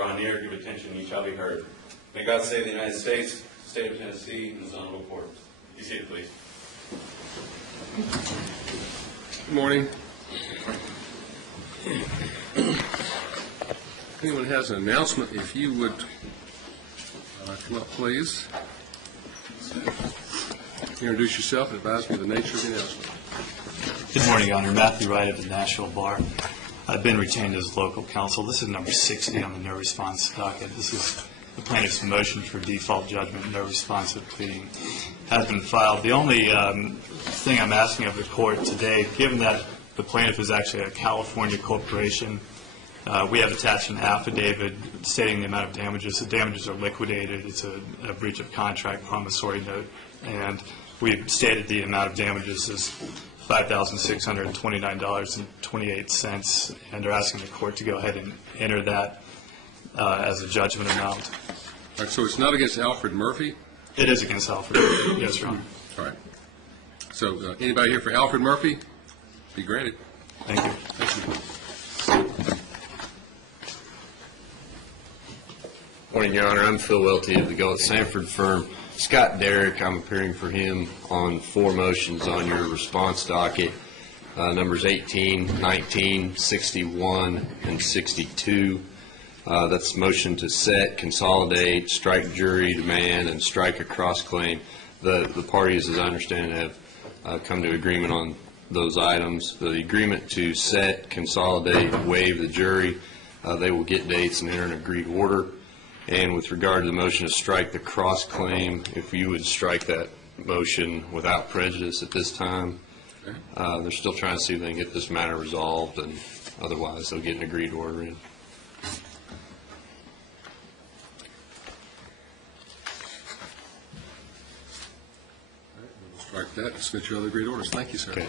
Draw near, give attention, and you shall be heard. May God save the United States, State of Tennessee, and His honorable court. Be seated, please. Good morning. If anyone has an announcement, if you would come up, please. Introduce yourself and advise me of the nature of the announcement. Good morning, Your Honor. Matthew Wright of the Nashville Bar. I've been retained as local counsel. This is number 60 on the no response docket. This is the plaintiff's motion for default judgment. No responsive pleading has been filed. The only thing I'm asking of the court today, given that the plaintiff is actually a California corporation, we have attached an affidavit stating the amount of damages. The damages are liquidated. It's a breach of contract promissory note, and we've stated the amount of damages is $5,629.28, and are asking the court to go ahead and enter that as a judgment amount. All right, so it's not against Alfred Murphy? It is against Alfred Murphy, yes, Your Honor. All right. So anybody here for Alfred Murphy? Be granted. Thank you. Thank you. Morning, Your Honor. I'm Phil Welty of the Gullet Sanford firm. Scott Derrick, I'm appearing for him on 4 motions on your response docket, numbers 18, 19, 61, and 62. That's motion to set, consolidate, strike jury demand, and strike a cross-claim. The parties, as I understand it, have come to agreement on those items. The agreement to set, consolidate, waive the jury, they will get dates and enter an agreed order. And with regard to the motion to strike the cross-claim, if you would strike that motion without prejudice at this time, they're still trying to see if they can get this matter resolved, and otherwise they'll get an agreed order in. We'll strike that and submit your other agreed orders. Thank you, sir. Okay.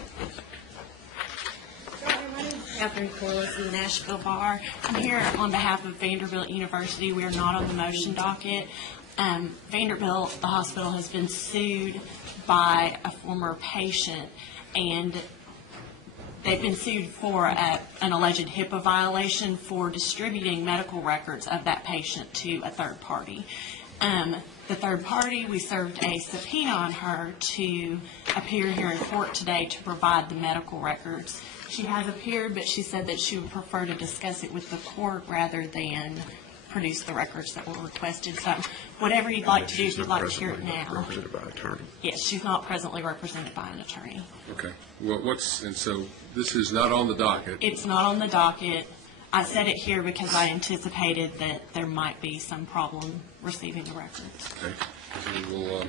Catherine Corliss in the Nashville Bar. I'm here on behalf of Vanderbilt University. We are not on the motion docket. Vanderbilt, the hospital, has been sued by a former patient, and they've been sued for an alleged HIPAA violation for distributing medical records of that patient to a third party. The third party, we served a subpoena on her to appear here in court today to provide the medical records. She has appeared, but she said that she would prefer to discuss it with the court rather than produce the records that were requested. So whatever you'd like to do, if you'd like to hear it now. Represented by an attorney. Yes, she's not presently represented by an attorney. Okay. Well, and so this is not on the docket. It's not on the docket. I said it here because I anticipated that there might be some problem receiving the records. Okay. We will,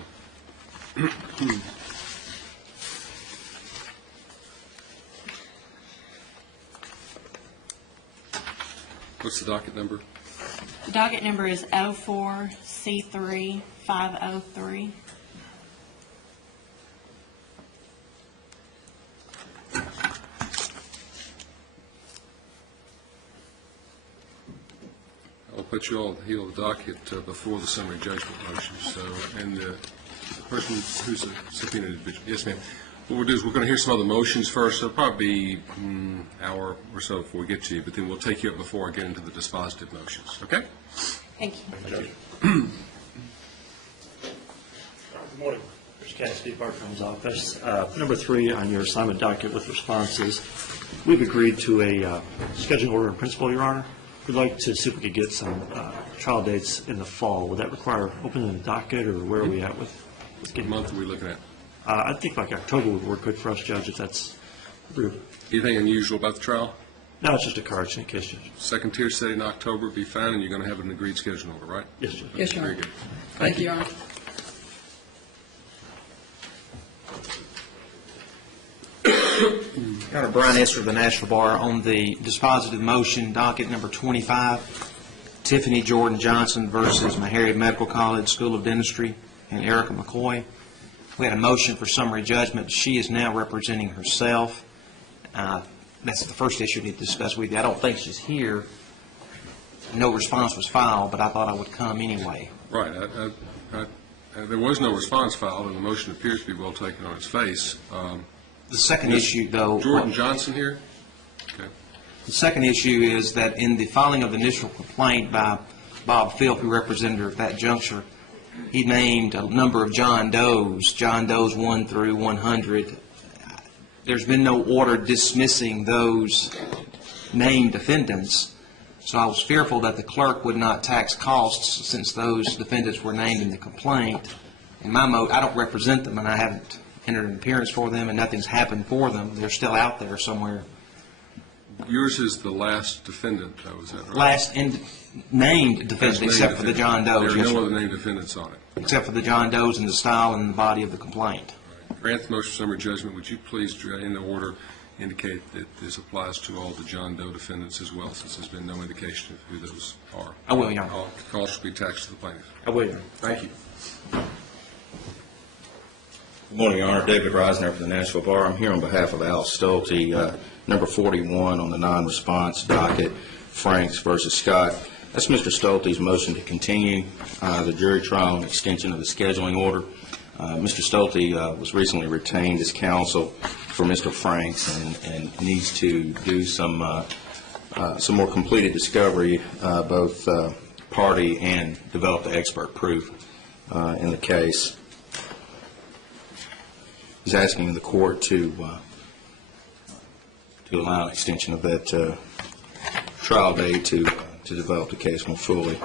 what's the docket number? The docket number is 04C3503. I'll put you all on the heel of the docket before the summary judgment motion. So, and the person who's a subpoenaed individual. Yes, ma'am. What we'll do is we're going to hear some other motions first. It'll probably be an hour or so before we get to you, but then we'll take you up before I get into the dispositive motions. Okay? Thank you. Thank you. Good morning. Mr. Cassidy, Bartram's office. Number 3 on your assignment docket with responses. We've agreed to a scheduling order in principle, Your Honor. We'd like to see if we could get some trial dates in the fall. Would that require opening the docket, or where are we at with What getting? month are we looking at? I think like October would work good for us, Judge, if that's approved. Anything unusual about the trial? No, it's just a card in case, Judge. Second tier setting in October would be fine, and you're going to have an agreed scheduling order, right? Yes, Judge. Yes, Your Very Honor. good. Thank you, Your Honor. Your Honor, Brian Esser of the Nashville Bar. On the dispositive motion, docket number 25, Tiffany Jordan Johnson versus Meharry Medical College School of Dentistry and Erica McCoy. We had a motion for summary judgment. She is now representing herself. That's the first issue we need to discuss with you. I don't think she's here. No response was filed, but I thought I would come anyway. Right. There was no response filed, and the motion appears to be well taken on its face. The second issue, though... Jordan Johnson here? Okay. The second issue is that in the filing of the initial complaint by Bob Philp, who represented her at that juncture, he named a number of John Does 1 through 100. There's been no order dismissing those named defendants, so I was fearful that the clerk would not tax costs since those defendants were named in the complaint. In my I don't represent them, and I haven't entered an appearance for them, and nothing's happened for them. They're still out there somewhere. Yours is the last defendant, though, is that right? Last named defendant, except for the John Does. There are yes, no sir. other named defendants on it. Except for the John Does and the style and the body of the complaint. Grant the motion for summary judgment. Would you please, in the order, indicate that this applies to all the John Doe defendants as well, since there's been no indication of who those are? I will, Your Honor. All costs will be taxed to the plaintiff. I will, Your Honor. Thank you. Good morning, Your Honor. David Reisner for the Nashville Bar. I'm here on behalf of Al Stolte, number 41 on the non-response docket, Franks versus Scott. That's Mr. Stolte's motion to continue the jury trial and extension of the scheduling order. Mr. Stolte was recently retained as counsel for Mr. Franks and needs to do some more completed discovery, both party and develop the expert proof in the case. He's asking the court to allow an extension of that trial date to develop the case more fully.